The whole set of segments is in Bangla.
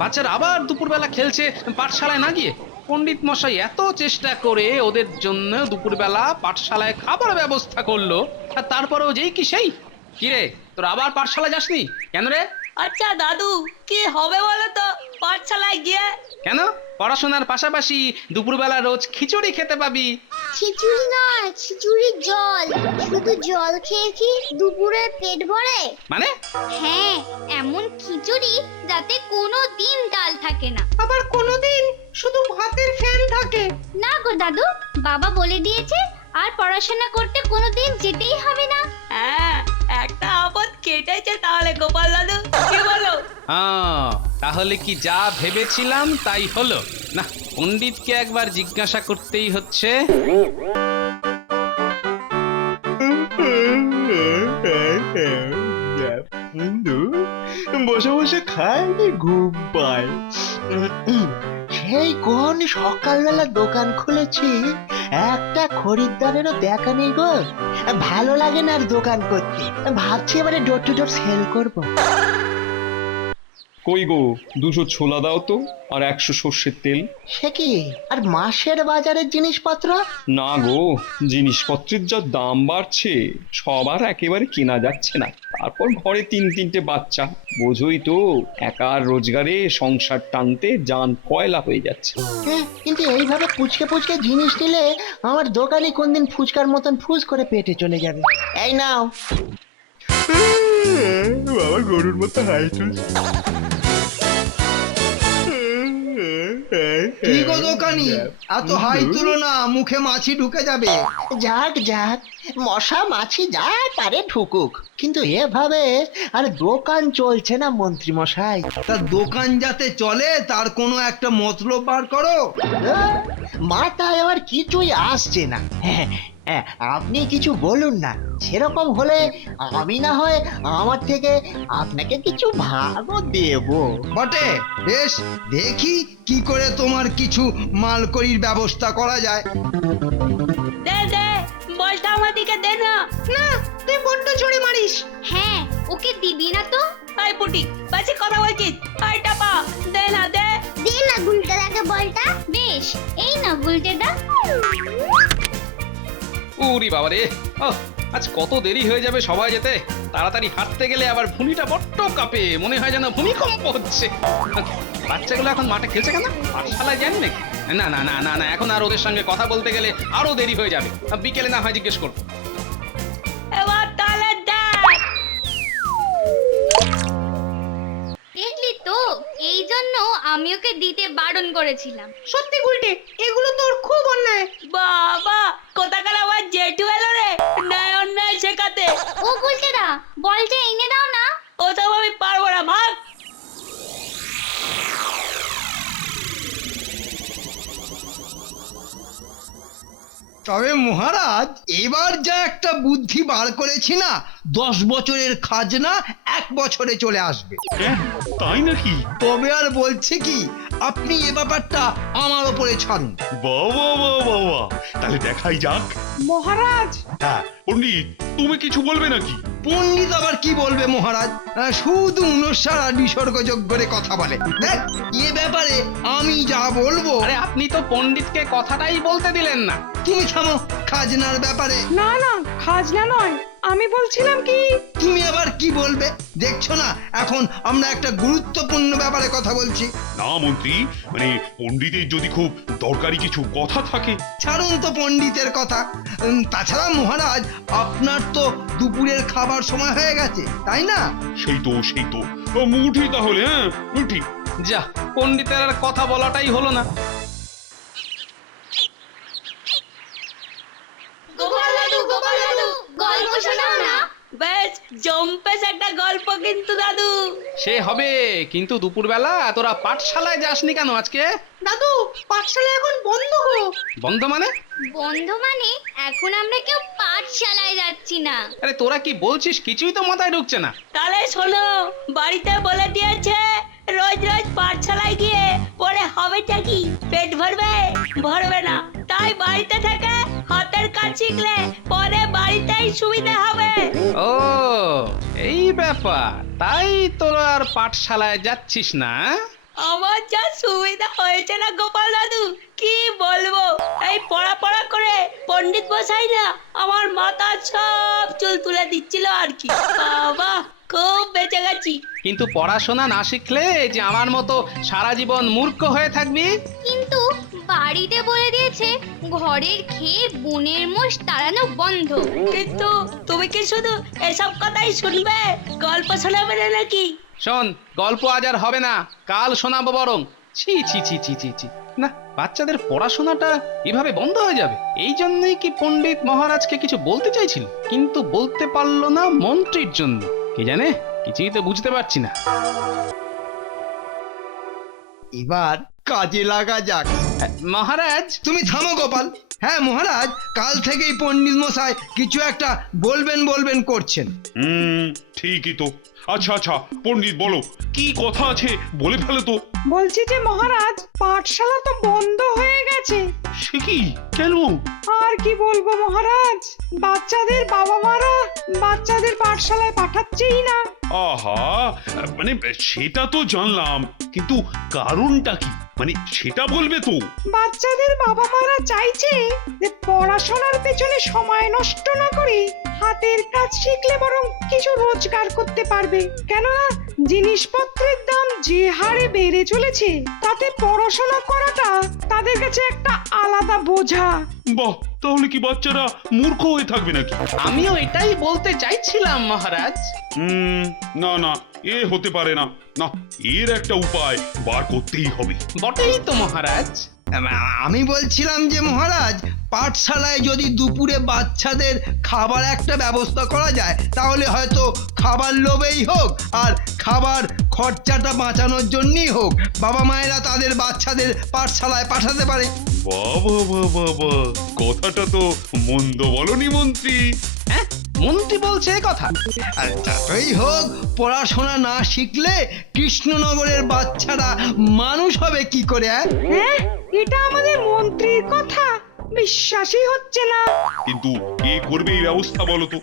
বাচ্চারা আবার দুপুরবেলা খেলছে পাঠশালায় না গিয়ে। পণ্ডিত মশাই এত চেষ্টা করে ওদের জন্য দুপুরবেলা পাঠশালায় খাবার ব্যবস্থা করলো, আর তারপরেও যেই কি সেই। কিরে, তোর আবার পাঠশালায় যাসনি কেন রে? আচ্ছা দাদু, কি হবে বলো তো পাঠশালায় গিয়ে? কেন? পড়াশোনার পাশাপাশি দুপুরবেলা রোজ খিচুড়ি খেতে পাবি। খিচুড়ি নয়, খিচুড়ির জল। শুধু জল খেয়ে কি দুপুরে পেট ভরে? মানে? হ্যাঁ, এমন খিচুড়ি যাতে কোনো দিন ডাল থাকে না। আবার কোনোদিন শুধু ভাতের ফ্যান থাকে। না গো দাদু, বাবা বলে দিয়েছে আর পড়াশোনা করতে কোনোদিন যেতেই হবে না। হ্যাঁ, একটা আপদ কেটেছে তাহলে গোপাল দাদু, কি বলো? তাহলে কি যা ভেবেছিলাম তাই হলো না? পণ্ডিতকে একবার জিজ্ঞাসা করতেই হচ্ছে। বসে বসে খাইনি ঘুম পায়। সেই কোন সকালবেলা দোকান খুলেছি, একটা খরিদ্দারেরও দেখা নেই গো। ভালো লাগে না আর দোকান করতে, ভাবছি এবারে ডোর টু ডোর সেল করবো। কই গো, 200 ছোলা দাও তো, আর 100 সর্ষের তেল। সে কি, আর মাসের বাজারের জিনিসপত্র? না গো, জিনিসপত্রের যা দাম বাড়ছে, সবার একেবারে কেনা যাচ্ছে না। তারপর ঘরে 3-3টে বাচ্চা, বোঝোই তো, একার রোজগারে সংসার টানতে জান কয়লা হয়ে যাচ্ছে। হ্যাঁ, কিন্তু এইভাবে পুচকে পুচকে জিনিস নিলে আমার দোকানে কোনদিন ফুচকার মতন ফুস করে পেটে চলে যাবে। এই নাও। বাবা গরুর মতো হাই তুলছে। কি গো দোকানি, এত হাই তুলো না, মুখে মাছি ঢুকে যাবে। যাক যাক, মশা মাছি যা পারে ঢুকুক, কিন্তু এভাবে আর দোকান চলছে না মন্ত্রী মশাই। তা দোকান যাতে চলে তার কোনো একটা মতলব বার করো। মাথায় আবার কিছুই আসছে না। হ্যাঁ, হ্যাঁ, আপনি কিছু বলুন না, সেরকম হলে আমি না হয় আমার থেকে আপনাকে কিছু ভাগও দেব। বটে, বেশ, দেখি কি করে তোমার কিছু মালকড়ির ব্যবস্থা করা যায়। দে দে, বলটা আমার দিকে দে না। না, তুই বড্ড জোরে মারিস। হ্যাঁ, ওকে দিবি না তো? আই পুটি, বাসি কথা বলছিস? আই টাপা, দে না দে। দে না গুলটেদাকে বলটা। বেশ, এই না গুলটেদা। উরি বাবারে, আজ কত দেরি হয়ে যাবে সবাই যেতে। তাড়াতাড়ি হাঁটতে গেলে আবার ভুঁড়িটা বড্ড কাঁপে, মনে হয় যেন ভূমিকম্প হচ্ছে। বাচ্চাগুলো এখন মাঠে খেলছে কেন? পাঠশালায় যায়নি নাকি? না না না না না, এখন আর ওদের সঙ্গে কথা বলতে গেলে আরো দেরি হয়ে যাবে। বিকেলে না হয় জিজ্ঞেস করবো। এবার তাহলে দেখ। দেখলি তো, এই জন্য আমি ওকে দিতে বারণ করেছিলাম। সত্যি গুলটে, এগুলো তোর খুব অন্যায়। বাবা, কোথাকার আবার জেঠু এলো রে, ন্যায় অন্যায় শেখাতে। ও গুলটেদা, বলটা এনে দাও না। ওসব আমি পারবো না, ভাগ। তবে মহারাজ, এবার যা একটা বুদ্ধি বার করেছি না, 10 বছরের খাজনা 1 বছরে চলে আসবে। তাই নাকি? তবে আর বলছি কি, আপনি এ ব্যাপারটা আমার ওপরে ছাড়ুন। বাবা বাবা বাবা, তাহলে দেখাই যাক। মহারাজ, হ্যাঁ পণ্ডিত, তুমি কিছু বলবে নাকি? পণ্ডিত আবার কি বলবে মহারাজ, শুধু উনসার আর নিসর্গযোগ করে কথা বলে। দেখ, এ ব্যাপারে আমি যা বলবো। আরে আপনি তো পণ্ডিতকে কথাটাই বলতে দিলেন না। তুমি থামো, খাজনার ব্যাপারে। না না, খাজনা নয়, আমি বলছিলাম কি। তুমি আবার কি বলবে? দেখছো না এখন আমরা একটা গুরুত্বপূর্ণ ব্যাপারে কথা বলছি। না মন্ত্রী, মানে পণ্ডিতের যদি খুব দরকারি কিছু কথা থাকে। ছাড়ুন তো পণ্ডিতের কথা। তাছাড়া মহারাজ, আপনার তো দুপুরের খাবার সময় হয়ে গেছে, তাই না? সেই তো সেই তো, উঠি তাহলে। হ্যাঁ উঠি। যা, পণ্ডিতের আর কথা বলাটাই হলো না। গোপাল দাদু, গোপাল দাদু, গল্প শোনাও না। বেশ জম্পেশ একটা গল্প কিন্তু দাদু। সে হবে, কিন্তু দুপুরবেলা তোরা পাঠশালায় যাসনি কেন আজকে? দাদু, পাঠশালা এখন বন্ধ গো। বন্ধ মানে? বন্ধ মানে এখন আমরা কেউ পাঠশালায় যাচ্ছি না। আরে তোরা কি বলছিস, কিছুই তো মাথায় ঢুকছে না। তাহলে শোনো, বাড়িতে বলে দিয়েছে রোজ রোজ পাঠশালায় গিয়ে পরে হবেটা কি? পেট ভরবে? ভরবে না। তাই বাড়িতে থেকে হাতের কাজ শিখলে পরে বাড়িতেই সুবিধা হবে। ও, এই ব্যাপার, তাই তোরা আর পাঠশালায় যাচ্ছিস না? আমার যা সুবিধা হয়েছে না গোপাল দাদু, কি বলবো। এই পড়া পড়া করে পণ্ডিত মশাই না আমার মাথা সব চুল তুলে দিচ্ছিল আর কি। বাবা, খুব বেঁচে গেছি। কিন্তু পড়াশোনা না শিখলে যে আমার মতো সারা জীবন মূর্খ হয়ে থাকবি। কিন্তু বাড়িতে বলে দিয়েছে ঘরের খেয়ে বনের মোষ তাড়ানো বন্ধ। কিন্তু তুমি কি শুধু এসব কথাই শুনবে, গল্প শোনাবে না নাকি? শোন, গল্প আজ আর হবে না, কাল শোনাবো বরং। ছি ছি ছি ছি ছি ছি, না, বাচ্চাদের পড়াশোনাটা এভাবে বন্ধ হয়ে যাবে? এই জন্যই কি পণ্ডিত মহারাজকে কিছু বলতে চাইছিল, কিন্তু বলতে পারলো না মন্ত্রীর জন্য? কে জানে, কিছুই তো বুঝতে পারছি না। এবার কাজে লাগা যাক। মহারাজ, তুমি থামো গোপাল। হ্যাঁ মহারাজ, কাল থেকেই পণ্ডিত মশাই কিছু একটা বলবেন বলবেন করছেন। ঠিকই তো। আচ্ছা আচ্ছা পণ্ডিত, বলো কি কথা আছে, বলে ফেলো তো। বলছি যে মহারাজ, পাঠশালা তো বন্ধ হয়ে গেছে। সে কি, কেন? আর কি বলবো মহারাজ, বাচ্চাদের বাবা মারা বাচ্চাদের পাঠশালায় পাঠাচ্ছেই না। আহা, মানে সেটা তো জানলাম, কিন্তু কারণটা কি, মানে সেটা বলবে তো। বাচ্চাদের বাবা মারা চাইছে যে পড়াশোনার পেছনে সময় নষ্ট না করে হাতের কাজ শিখলে বরং কিছু রোজগার করতে পারবে। কেননা জিনিসপত্রের দাম যে হারে বেড়ে চলেছে, তাতে পড়াশোনা করাটা তাদের কাছে একটা আলাদা বোঝা। বাহ, তাহলে কি বাচ্চারা মূর্খ হয়ে থাকবে নাকি? আমিও এটাই বলতে চাইছিলাম মহারাজ। না না, এ হতে পারে না। না, এর একটা উপায় বার করতেই হবে। বটেই তো মহারাজ। আমি বলছিলাম যে মহারাজ, পাঠশালায় যদি দুপুরে বাচ্চাদের খাবার একটা ব্যবস্থা করা যায়, তাহলে হয়তো খাবার লোভেই হোক আর খাবার খরচাটা বাঁচানোর জন্যই হোক, বাবা মায়েরা তাদের বাচ্চাদের পাঠশালায় পাঠাতে পারে। বাবা বাবা বাবা, কথাটা তো মন্দ বলনি মন্ত্রী। হ্যাঁ, মন্ত্রী বলছে এই কথা। আর যতই হোক, পড়াশোনা না শিখলে কৃষ্ণনগরের বাচ্চারা মানুষ হবে কি করে? হ্যাঁ, এটা আমাদের মন্ত্রীর কথা, বিশ্বাসই হচ্ছে না। কিন্তু কে করবে এই ব্যবস্থা বলো তো?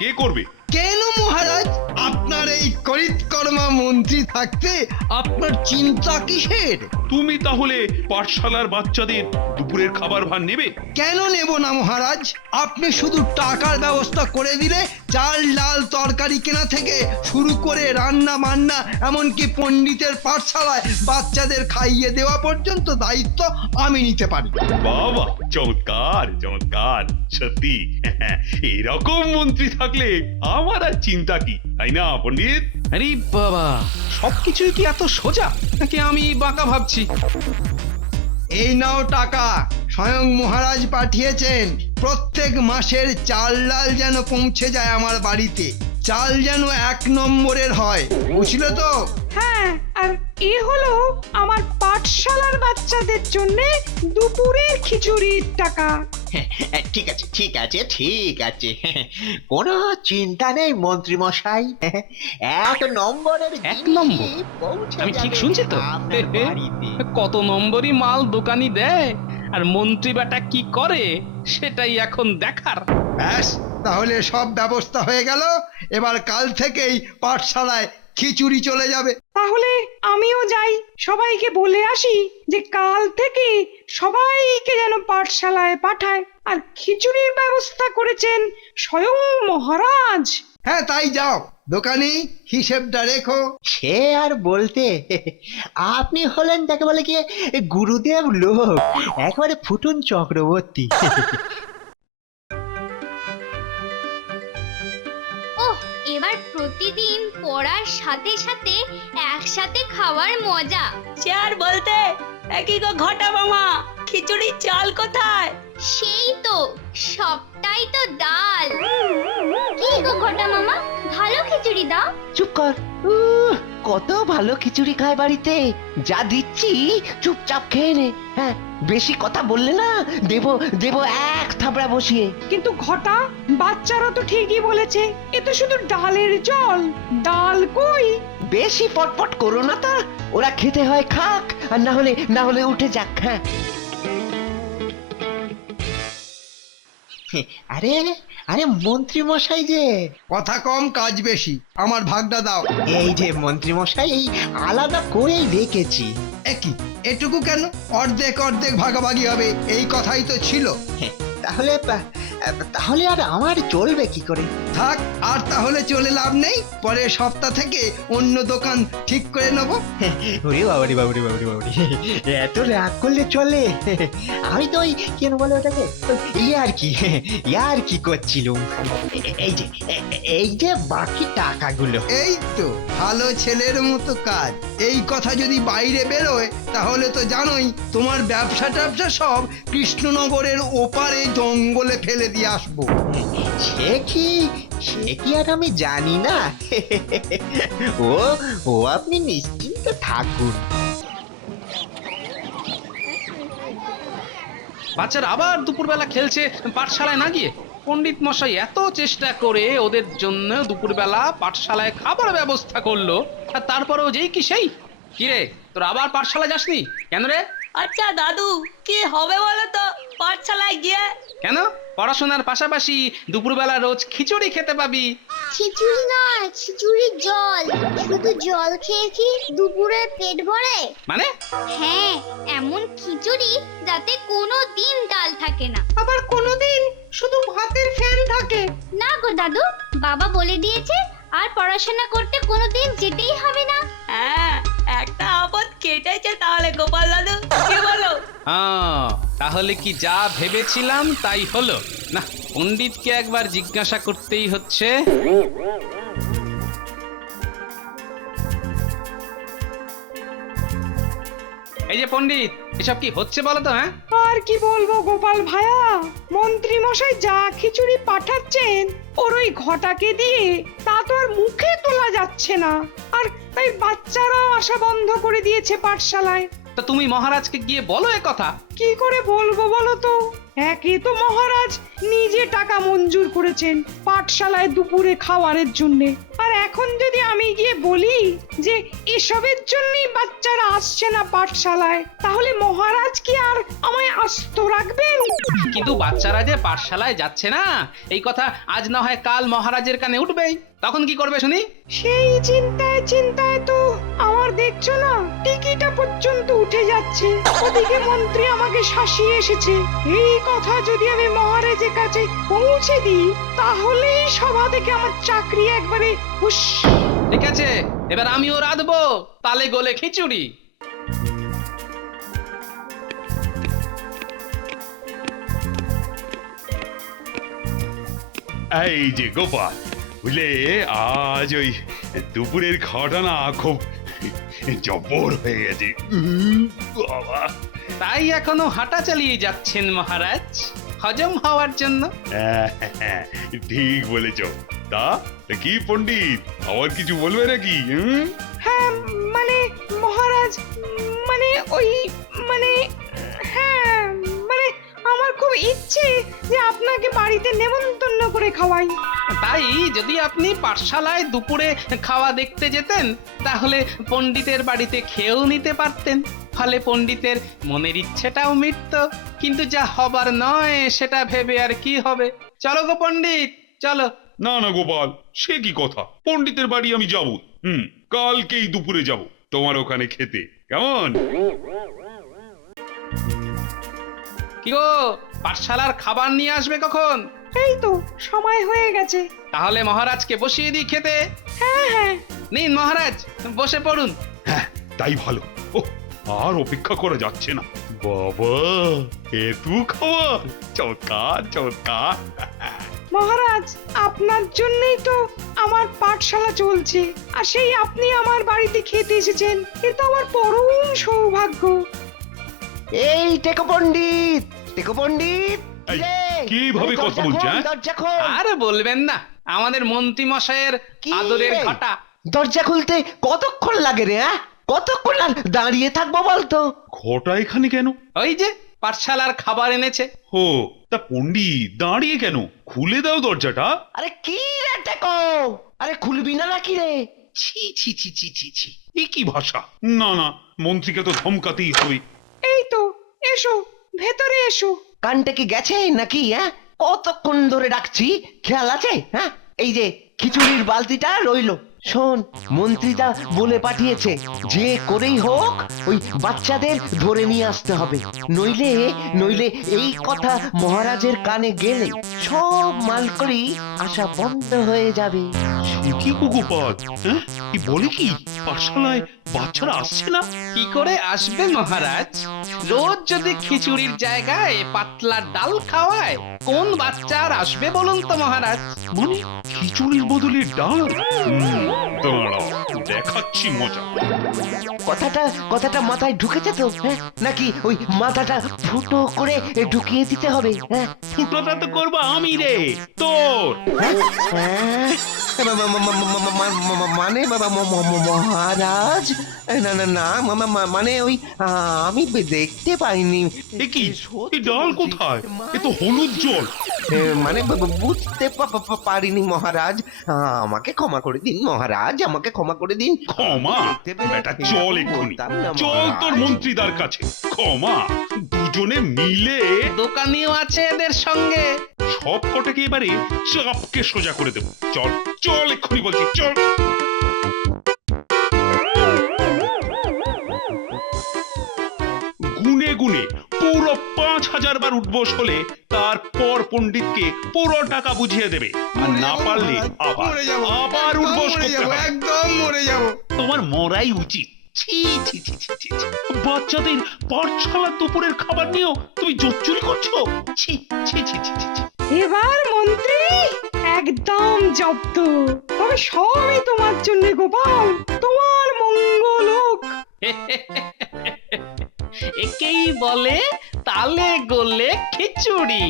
কে করবে? কেন মহারাজ, আপনার এই করিতকর্মা মন্ত্রী থাকতে আপনার চিন্তা কিসের? তুমি তাহলে পাঠশালার বাচ্চাদের দুপুরের খাবার ভার নেবে? কেন নেব না মহারাজ? আপনি শুধু টাকার ব্যবস্থা করে দিলে চাল ডাল তরকারি কেনা থেকে শুরু করে রান্না বান্না, এমনকি পণ্ডিতের পাঠশালায় বাচ্চাদের খাইয়ে দেওয়া পর্যন্ত দায়িত্ব আমি নিতে পারি। বাবা, চমৎকার চমৎকার, সত্যি এরকম মন্ত্রী থাকলে আমার আর চিন্তা কি, তাই না পণ্ডিত? আরে বাবা, সবকিছুই কি এত সোজা, নাকি আমি বাঁকা ভাবছি? এই নাও টাকা, স্বয়ং মহারাজ পাঠিয়েছেন। প্রত্যেক মাসের চাল ডাল যেন পৌঁছে যায় আমার বাড়িতে, চাল যেন 1 নম্বরের হয়, বুঝলে তো? হ্যাঁ, আর এ হলো আমার পাঠশালার বাচ্চাদের জন্য দুপুরের খিচুড়ির টাকা। ঠিক আছে ঠিক আছে ঠিক আছে, কোনো চিন্তা নেই মন্ত্রী মশাই। 1 নম্বরের 1 নম্বর? জিনিস পৌঁছে আমি ঠিক যাবে শুনছি তো? আপনার বাড়িতে। কত নম্বরই মাল দোকানি দেয়, আর মন্ত্রী বেটা কি করে সেটাই এখন দেখার। ব্যাস, তাহলে সব ব্যবস্থা হয়ে গেল। এবার কাল থেকেই পাঠশালায় খিচুড়ি চলে যাবে। তাহলে আমিও যাই, সবাইকে বলে আসি যে কাল থেকে সবাইকে যেন পাঠশালায় পাঠায়। আর খিচুড়ির ব্যবস্থা করেছেন স্বয়ং মহারাজ। হ্যাঁ তাই যাও, দোকানি হিসেবটা রেখো। সে আর বলতে, আপনি হলেন যাকে বলে কি গুরুদেব লোক, একেবারে ফুটুন চক্রবর্তী। ওহ, এবার প্রতিদিন পড়ার সাথে সাথে একসাথে খাওয়ার মজা। সে আর বলতে, একই গো ঘটা মামা, খিচুড়ির চাল কোথায়? সেই তো, সবটাই তো ডাল। কি গো ঘটা মামা, ভালো খিচুড়ি দাও। চুপ কর। কত ভালো খিচুড়ি খায় বাড়িতে, যা দিচ্ছি চুপচাপ খেয়ে নে। হ্যাঁ, বেশি কথা বললে না দেব দেব 1 থাবড়া বসিয়ে। কিন্তু ঘটা, বাচ্চারা তো ঠিকই বলেছে, এ তো শুধু ডালের জল, ডাল কই? বেশি পটপট করো না তা, ওরা খেতে হয় খাক, আর না হলে উঠে যাক। হ্যাঁ, আরে আরে মন্ত্রী মশাই যে, কথা কম কাজ বেশি, আমার ভাগটা দাও। এই যে মন্ত্রী মশাই, এই আলাদা করেই রেখেছি। একই এটুকু কেন? অর্ধেক অর্ধেক ভাগাভাগি হবে এই কথাই তো ছিল। তাহলে তাহলে আর আমার চলবে কি করে? থাক, আর তাহলে চলে লাভ নেই, পরের সপ্তাহ থেকে অন্য দোকান ঠিক করে নেব। ওরে বাবারি বাবারি বাবারি বাবারি, এত রাগ করলে চলে? আমি তো ওই কেন বলে ওটাকে, ইয়ার কি করছিলুম। এই যে বাকি টাকাগুলো। এই তো ভালো ছেলের মতো কাজ। এই কথা যদি বাইরে বেরোয় তাহলে তো জানোই তোমার ব্যবসা ট্যাবসা সব কৃষ্ণনগরের ওপারে জঙ্গলে ফেলে দিয়ে আসবো। সে কি আর আমি জানি না। ও আপনি নিশ্চিন্ত থাকুন। বাচ্চারা আবার দুপুরবেলা খেলছে পাঠশালায় না গিয়ে। পণ্ডিত মশাই এত চেষ্টা করে ওদের জন্য দুপুরবেলা পাঠশালায় খাবার ব্যবস্থা করলো, আর তারপরেও যেই কি সেই। কিরে, তোর আবার পাঠশালা যাসনি কেন রে? আচ্ছা দাদু, কি হবে বলো তো পাঠশালায় গিয়ে? কেন? পড়াশোনার পাশাপাশি দুপুরবেলা রোজ খিচুড়ি খেতে পাবি। খিচুড়ি নয়, খিচুড়ির জল। শুধু জল খেয়ে কি দুপুরে পেট ভরে? মানে? হ্যাঁ, এমন খিচুড়ি যাতে কোনো দিন ডাল থাকে না। আবার কোনোদিন শুধু ভাতের ফ্যান থাকে। না গো দাদু, বাবা বলে দিয়েছে আর পড়াশোনা করতে কোনোদিন যেতেই হবে না। হ্যাঁ, একটা আপদ কেটেছে তাহলে গোপাল দাদু, কি বলো? তাহলে কি যা ভেবেছিলাম তাই হলো না? পণ্ডিতকে একবার জিজ্ঞাসা করতেই হচ্ছে। এই যে পণ্ডিত, এসব কি হচ্ছে বলো তো? হ্যাঁ, আর কি বলবো গোপাল ভায়া, মন্ত্রী মশাই যা খিচুড়ি পাঠাচ্ছেন ওর ওই ঘটাকে দিয়ে তা তো আর মুখে তোলা যাচ্ছে না। আর তাই বাচ্চারাও আসা বন্ধ করে দিয়েছে পাঠশালায়। তা তুমি মহারাজকে গিয়ে বলো এ কথা। কি করে বলবো বলো তো? একে তো মহারাজ নিজে টাকা মঞ্জুর করেছেন পাঠশালায় দুপুরে খাওয়ারের জন্য, আর এখন যদি আমি গিয়ে বলি যে এসবের জন্যই বাচ্চারা আসছে না পাঠশালায়, তাহলে মহারাজ কি আর আমায় আস্ত রাখবেন? কিন্তু বাচ্চারা যে পাঠশালায় যাচ্ছে না এই কথা আজ না হয় কাল মহারাজের কানে উঠবেই, তখন কি করবে শুনি? সেই চিন্তায় চিন্তায় তো আমার দেখছো না টিকিটা পর্যন্ত উঠে যাচ্ছে। ওদিকে মন্ত্রী আমাকে শাসিয়ে এসেছে। এই কথা যদি আমি মহারাজের কাছে পৌঁছে দিই তাহলেই সভা থেকে আমার চাকরি একবারে হুশ। ঠিক আছে, এবার আমিও রাঁধবো তালে গোলে খিচুড়ি। এই যে গোপাল, বুঝলে আজ ওই দুপুরের খাওয়াটা না খুব জব্বর হয়ে গেছে। বাবা, তাই এখনো হাঁটা চালিয়ে যাচ্ছেন মহারাজ হজম হওয়ার জন্য। ঠিক বলেছ। তা কি পণ্ডিত, আবার কিছু বলবে নাকি? হ্যাঁ মানে মহারাজ, মানে ওই মানে হ্যাঁ মানে আমার খুব ইচ্ছে যে আপনাকে বাড়িতে নেমন্তন্ন করে খাওয়াই। তাই যদি আপনি পাঠশালায় দুপুরে খাওয়া দেখতে যেতেন তাহলে পণ্ডিতের বাড়িতে খেয়েও নিতে পারতেন, ফলে পণ্ডিতের মনের ইচ্ছেটাও মিটত। কিন্তু যা হবার নয় সেটা ভেবে আর কি হবে? চলো গো পণ্ডিত, চলো। না না গোপাল, সে কি কথা? পণ্ডিতের বাড়ি আমি যাব। কালকেই দুপুরে যাব তোমার ওখানে খেতে, কেমন? কি গো, পাঠশালার খাবার নিয়ে আসবে কখন? এই তো সময় হয়ে গেছে। তাহলে মহারাজকে বসিয়ে দিই খেতে। হ্যাঁ হ্যাঁ, নিন মহারাজ, বসে পড়ুন। হ্যাঁ, তাই ভালো। ও, আর অপেক্ষা করা যাচ্ছে না। বাবা, এত খাবার! চমৎকার চমৎকার। মহারাজ আপনার জন্যই তো আমার পাঠশালা চলছে, আর সেই আপনি আমার বাড়িতে খেতে এসেছেন, এটা আমার পরম সৌভাগ্য। এই টেকো পণ্ডিত, টেকো পণ্ডিত, এই, রে, কিভাবে আরে কথা দরজা বলছে, খোল, হ্যাঁ? দরজা খোল। আর বলবেন না, আমাদের মন্ত্রী মশাইয়ের কি আদরের রে? ঘটা। দরজা খুলতে কতক্ষণ লাগে রে? কতক্ষণ আর দাঁড়িয়ে থাকবো বলতো? ঘটা এখানে কেন? ওই যে পাঠশালার খাবার এনেছে। ও, তা পণ্ডিত দাঁড়িয়ে কেন? খুলে দাও দরজাটা। আরে কি রে টেকো, আরে খুলবি না নাকি রে? ছি ছি ছি ছি ছি ছি, এ কি ভাষা? না না, মন্ত্রীকে তো ধমকাতেই হবে। এই তো এসো, ভেতরে এসো। কানটা কি গেছে নাকি? কতক্ষণ ধরে ডাকছি, খেয়াল আছে? হ্যাঁ, এই যে খিচুড়ির বালতিটা রইলো। শোন, মন্ত্রীটা বলে পাঠিয়েছে যে করেই হোক ওই বাচ্চাদের ধরে নিয়ে আসতে হবে, নইলে নইলে এই কথা মহারাজের কানে গেলে সব মালকড়ি আসা বন্ধ হয়ে যাবে। কি গো গোপাল, হ্যাঁ কি বলে কি পাঠশালায় বাচ্চারা আসছে না? কি করে আসবে মহারাজ? রোজ যদি খিচুড়ির জায়গায় পাতলা ডাল খাওয়ায়, কোন বাচ্চা আর আসবে বলুন তো মহারাজ? মানে খিচুড়ির বদলে ডাল? দাঁড়াও, দেখাচ্ছি মজা। কথাটা মাথায় ঢুকেছে তো? হ্যাঁ, নাকি ওই মাথাটা ফুটো করে ঢুকিয়ে দিতে হবে? হ্যাঁ, ফুটোটা তো করবো আমি রে, তোর। হ্যাঁ, মানে বাবা মহারাজ, না না না, মানে ওই আমি দেখতে পাইনি। এ কি, এই ডাল কোথায়? এ তো হলুদ জল। মানে বুঝতে পারিনি মহারাজ, আমাকে ক্ষমা করে দিন মহারাজ, আমাকে ক্ষমা করে দিন। ক্ষমা? বেটা চল এক্ষুনি, চল তোর মন্ত্রীদার কাছে। ক্ষমা? দুজনে মিলে দোকানিও আছে এদের সঙ্গে। সব কটাকে এবারে চাপকে সোজা করে দেবো। চল চল এক্ষুনি বলছি, চল। গুনে গুনে পুরো ৫,০০০ বার উঠবোস হলে তারপর পণ্ডিতকে পুরো টাকা বুঝিয়ে দেবে, আর না পারলে আবার আবার উঠবোস করতে হবে। একদম মরে যাবো। তোমার মরাই উচিত। ছি ছি ছি ছি ছি ছি। বাচ্চাদের পাঠশালা দুপুরের খাবার নিয়েও তুমি জোচ্চুরি করছো? ছি ছি ছি ছি ছি ছি। এবার মন্ত্রী একদম জব্দ। তবে সবই তোমার জন্য গোপাল, তোমার মঙ্গল হোক। একেই বলে তালে গোলে খিচুড়ি।